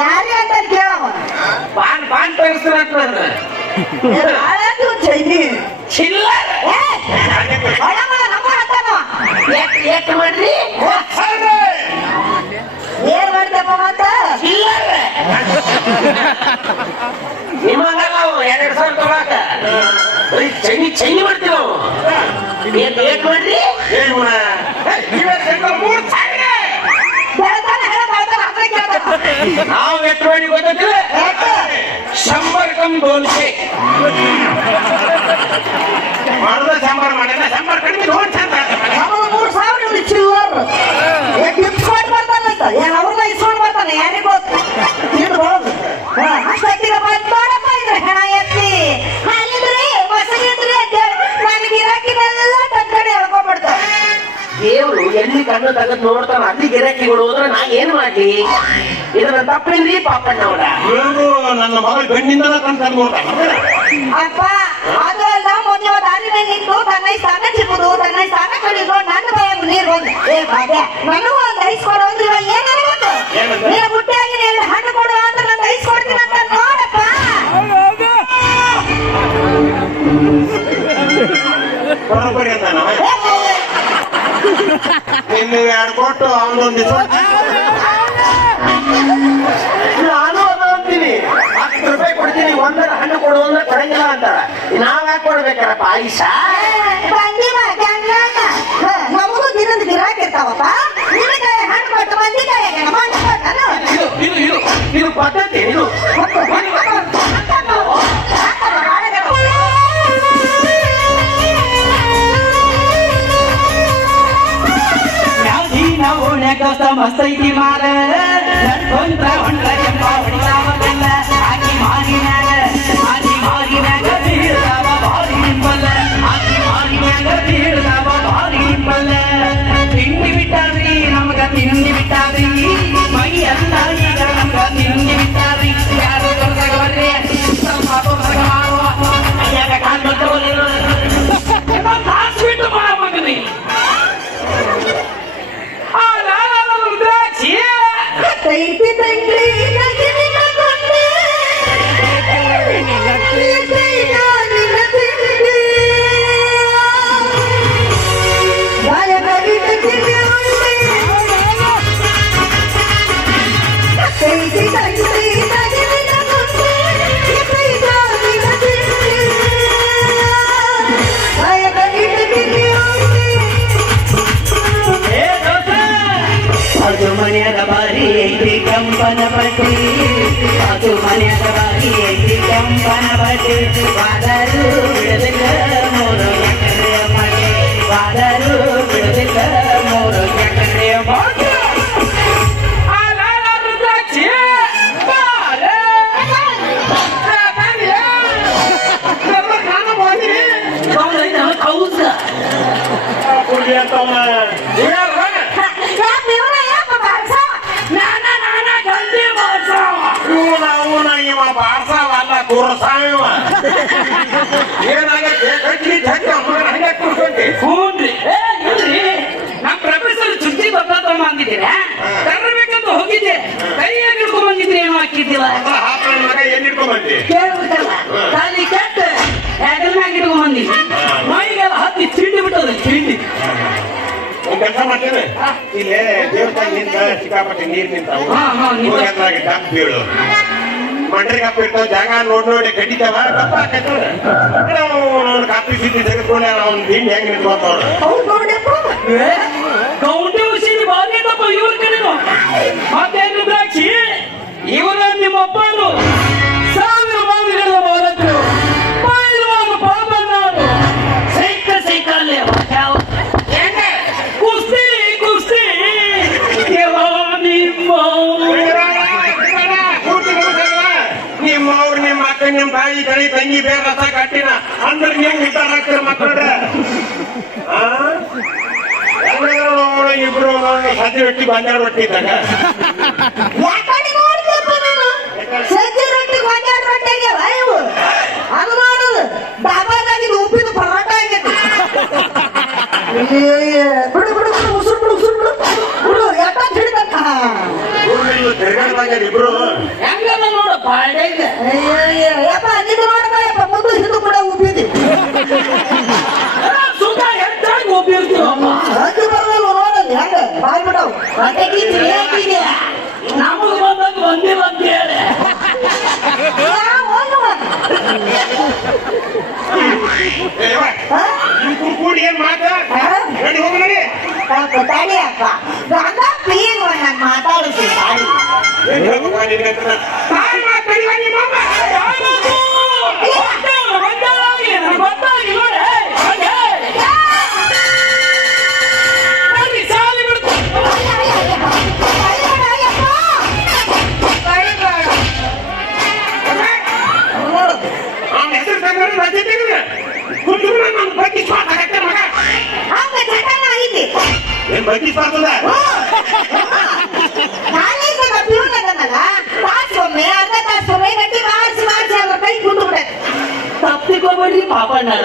ಯಾರೇ ಅಂತ ಕೇಳವ ಪಾನ್ ತರಿಸ್ತಾರ ಚೈನಿ ಚಿಲ್ಲರ್ ಎಟ್ ಮಾಡ್ರಿ ಏನ್ ಮಾಡ್ತಪ್ಪ ಮತ್ತ ಚಿಲ್ಲರ್ ನಿಮಗಲ್ಲ ನಾವು 2,000 ತಗೊಳಕ ಚೈನಿ ಮಾಡ್ತೀವಿ ನಾವು ಏಟ್ ಮಾಡ್ರಿ ನಾವು ಎಷ್ಟು ಮಾಡಿ ಗೊತ್ತಿಲ್ಲ 100 ಕಮ್ 200 ಮಾಡುದ ಸಂಬಾರ್ ಮಾಡಿದ ಸಂಬಾರ್ ಕಡಿಮೆ 3,000 ಚಿಲ್ಲರ್ ಇಸ್ಕೊಂಡ್ ಬರ್ತಾನಂತ ಏನ್ ಅವ್ರನ್ನ ಇಸ್ಕೊಂಡ್ ಬರ್ತಾನೆ ಯಾರಿಗ ಗೊತ್ತು ಇಡ್ಬೋದು ಅಷ್ಟಾಗ್ತೀರ ನೋಡಪ್ಪ ಇದ್ರೆ ಹೆಣ ಎತ್ತಿ ಹಾಲಿದ್ರಿ ಮೊಸರಿದ್ರಿ ಅಂತೇಳಿ ನನಗೆ ಇರಾಕಿನೆಲ್ಲ ತಕ್ಕಡೆ ಹೇಳ್ಕೊಂಡ್ಬಿಡ್ತಾರೆ ದೇವ್ರು ಎಲ್ಲಿ ಕಣ್ಣು ತಗದ್ ನೋಡ್ತಾನ ಅಲ್ಲಿ ಗಿರಾಕಿಗಳು ಹೋದ್ರೆ ನಾ ಏನ್ ಮಾಡ್ಲಿ ಇದನ್ನ ತಪ್ಪೇನ್ರಿ ಪಾಪಣ್ಣವ್ರ ನನ್ನ ಮಗಳ ಬೆನ್ನಿಂದ ಅಪ್ಪ ಅದು ಅಲ್ಲ ಮೊನ್ನೆ ದಾರಿ ಮೇಲೆ ನಿಂತು ತನ್ನ ಸ್ಥಾನ ಚಿಕ್ಕುದು ತನ್ನ ಸ್ಥಾನ ಕಲಿದು ನನ್ನ ಬಾಯಾಗ ನೀರು ಬಂದು ಏ ಬಾಬೆ ನನಗೂ ಒಂದು ಐಸ್ ಕೊಡು ಅಂದ್ರೆ ಇವಾಗ ಏನ್ ಅನ್ಬೇಕು ನೀನು ಹುಟ್ಟಿಯಾಗಿ ನೀನು ಹಣ್ಣು ಕೊಡು ಅಂತ ನಾನು ಐಸ್ ಕೊಡ್ತೀನಿ ಅಂತ ನೋಡಪ್ಪ ಬರೋಬ್ಬರಿ ಅಂತ ನಿನ್ನ 2 ಕೊಟ್ಟು ಅವನೊಂದು ನಾನು ಅದು ಅಂತೀನಿ 10 ರೂಪಾಯಿ ಕೊಡ್ತೀನಿ 1 ಹಣ್ಣು ಕೊಡು ಅಂದ್ರೆ ಕೊಡಂಗಿಲ್ಲ ಅಂತಾರ ನಾವ್ ಯಾಕೆ ಕೊಡ್ಬೇಕರಪ್ಪ ಆಯುಷ ನಮಗೂ ದಿನದ ಗಿರಾಕ್ ಇರ್ತಾವಪ್ಪ ನಿನಗೆ ಹಣ್ಣು ಕೊಟ್ಟು ಮಂದಿ ಇದು ಪದ್ಧತಿ ಇದು ಮಸ್ತೈತಿ ಮಾರ ನಡ್ಕೊಂತ ಹೊಂಟ್ರ ಕೆಂಪ ಹೊಡಿತಾವಲ್ಲ ಆಕಿ ಮಾರಿನ್ಯಾಗ ಬೀಳ್ತಾವ ಭಾರಿ ನಿಂಬಲ್ಲ ಆಕಿ ಮಾರಿನ್ಯಾಗ ಬೀಳ್ತಾವ ಭಾರಿ ನಿಂಬಲ್ಲ ತಿಂಡಿ ಬಿಟ್ಟಾದ್ರಿ ನಮಗ ತಿಂಡಿ ಬಿಟ್ಟಾದ್ರಿ ಮೈ ಎಲ್ಲ ಈಗ ನಮಗ ತಿಂಡಿ ಬಿಟ್ಟಾದ್ರಿ ಯಾರು ಹೊರಗ ಬರ್ರಿ ಸ್ವಲ್ಪ ಹೊರಗ ಮಾಡುವ ಅಯ್ಯಾಗ ಕಾಲ್ ಬರ್ತಾವಲ್ಲ ಬಿಟ್ಟು ಮಗನಿ ತೈತಿ ತಂಗ್ರಿ ನಗಿನ ಕೊಂಡೆ ಅದು ಮನೆಯದ ಬಾರಿ ಐತಿ ಕಂಪನ ಪಟ್ಟಿ ಅದು ಮನೆಯದ ಬಾರಿ ಐತಿ ಕಂಪನ ಪಟ್ಟಿ ವಾದರು ಬಿಡದಿಲ್ಲ 3 ಎಕರೆ ಮನೆ ವಾದರು ಬಿಡದಿಲ್ಲ 3 ಎಕರೆ ಮನೆ ಬಾರ್ಸಾವಲ್ಲ ಕೂರ್ಸಾವ ಏನಾಗತ್ತೆ ನಮ್ ಪ್ರೊಫೆಸರ್ ಚುಚ್ಚಿ ಗೊತ್ತಾತಮ್ಮ ಅಂದಿದ್ದೀರ ತರಬೇಕಂತ ಹೋಗಿದ್ದೆ ಕೈಯಾಗಿ ಹಿಡ್ಕೊಂಡ್ ಬಂದಿದ್ರಿ ಏನೋ ಹಾಕಿದ್ದಿಲ್ಲ ಮಗ ಏನ್ ಹಿಡ್ಕೊಂಡ್ ಬಂದಿ ಕೇಳ್ಬೇಕಲ್ಲ ತಾಲಿ ಕೆಟ್ಟ ಹೆಗಲ್ ಮ್ಯಾಗ ಹಿಡ್ಕೊಂಡ್ ಬಂದಿದ್ರಿ ಮೈಗೆಲ್ಲ ಹತ್ತಿ ತಿಂಡಿ ಬಿಟ್ಟದ ತಿಂಡಿ ಕೆಲಸ ಮಾಡ್ತೇನೆ ಇಲ್ಲೇ ದೇವಸ್ಥಾನ ನಿಂತ ಸಿಕ್ಕಾಪಟ್ಟೆ ನೀರ್ ನಿಂತಾವು ಡಬ್ ಬೀಳು ಮಂಡ್ರಿ ಕಪ್ಪ ಇರ್ತಾವ ಜಾಗ ನೋಡಿ ಕಡಿತಾವ ಕಪ್ಪ ಕಾಪಿ ಸಿಟಿ ತೆಗೆದುಕೊಂಡೆ ಅವ್ನ ತಿಂಡಿ ಹೆಂಗ್ ನಿಂತ್ಕೊಂತವ್ರು ಗೌಂಡಿ ಉಸಿರಿ ಬಾರಿ ತಪ್ಪ ಇವ್ರ ಕಡೆನು ಮತ್ತೇನು ದ್ರಾಕ್ಷಿ ಇವರ ನಿಮ್ಮ ಅಪ್ಪನು 1000 ಮಂದಿಗಳ ಬಾಲಕರು ಪೈಲ್ವಾನ ಪಾಪಣ್ಣವರು ಸೈಕಲ್ಲೇ ಕುಸ್ತಿ ನಿಮ್ಮವ್ರು ನಿಮ್ಮ ಅಕ್ಕ ನಿಮ್ಮ ತಾಯಿ ಕಳಿ ತಂಗಿ ಬೇರೆ ರಸ ಕಟ್ಟಿನ ಅಂದ್ರೆ ನೀವು ಉದ್ದಾರ ಆಗ್ತೀರ ಮಕ್ಕಳ್ರೆ ಇಬ್ರು ಸಜ್ಜೆ ರೊಟ್ಟಿ ಬಂಜಾಳ ರೊಟ್ಟಿ ಇದ್ದಾಗ ಸಜ್ಜೆ ರೊಟ್ಟಿ ಗೊಂಜಾಳ ರೊಟ್ಟಿ ಆಗ್ಯಾವ ಇವು ಅದು ನೋಡುದು ಡಾಬಾದಾಗಿ ಉಪ್ಪಿನ ಪರಾಟ ಆಗೈತಿ ಬಿಡು ಉಸುರು ಬಿಡು ಎಟ್ಟ ಹಿಡಿದಂತ ತಿರ್ಗಾಡ್ದಾಗ ಮಾಡ್ತಾರೆ ಇಬ್ರು. ಹೆಂಗದ ನೋಡು ಬಾಡೆಗ ಯಪ್ಪ ನಿಂದು ನೋಡಪ್ಪ ಮುಂದೆ ಹಿಂದೂ ಕೂಡ ಉಬ್ಬಿದಿ ಸುಖ ಹೆಚ್ಚಾಗಿ ಒಪ್ಪಿರ್ತೀವಪ್ಪ ಹಂಗೆ ಬರಲ್ಲ ನೋಡಲ್ಲಿ ಹಂಗ ಬಾಯ್ಬಿಡವು ಹೊಟ್ಟೆ ಕಿಚ್ಚು ಹೇಗಿದೆ ನಮಗ್ ಬಂದಂಗ ಬಂದಿಲ್ಲ ಅಂತ ಹೇಳಿ ಕೂಡಿ ಏನ್ ಮಾತಾ ನಡಿ ಹೋಗು ನಡಿ. ತಾಳಿ ಅಪ್ಪ ಗಂಗ ಪ್ರಿಯನ್ ನಾನು ಮಾತಾಡಿಸಿ ತಾಳಿ ಏನ್ ಹೇಳ್ಬೇಕು ನಿನ್ಗೆ ಅಂತ? ತಾಯಿ ಮಾತ್ ಕಡಿವ ನಿಮ್ಮಮ್ಮ. ಅವ್ನ ಹೆಸರು ತಂದ್ರೆ ರಜೆ ತೆಗೆದ್ರೆ ಕುಂತ್ರು ನನ್ನ ಬಗ್ಗೆ ಮಾತಾಡಕ್ಕೆ ಮಗ. ಹಂಗ ಚಟನ ಐತಿ ಏನ್ ಬಗ್ಗೆ ಸ್ವಾತಂತ್ರ್ಯ? ಕಾಲೇಜಾಗ ಪ್ಯೂನ್ ಅದನ್ನಲ್ಲ ತಾಸೊಮ್ಮೆ ಅರ್ಧ ತಾಸೊಮ್ಮೆ ಗಟ್ಟಿ ಮಾಡಿಸಿ ಮಾಡಿಸಿ ಅವ್ರ ಕೈ ಕುಂತು ಬಿಡತ್ತೆ ತಪ್ಪಿಕೋಬೇಡ್ರಿ ಪಾಪಣ್ಣರ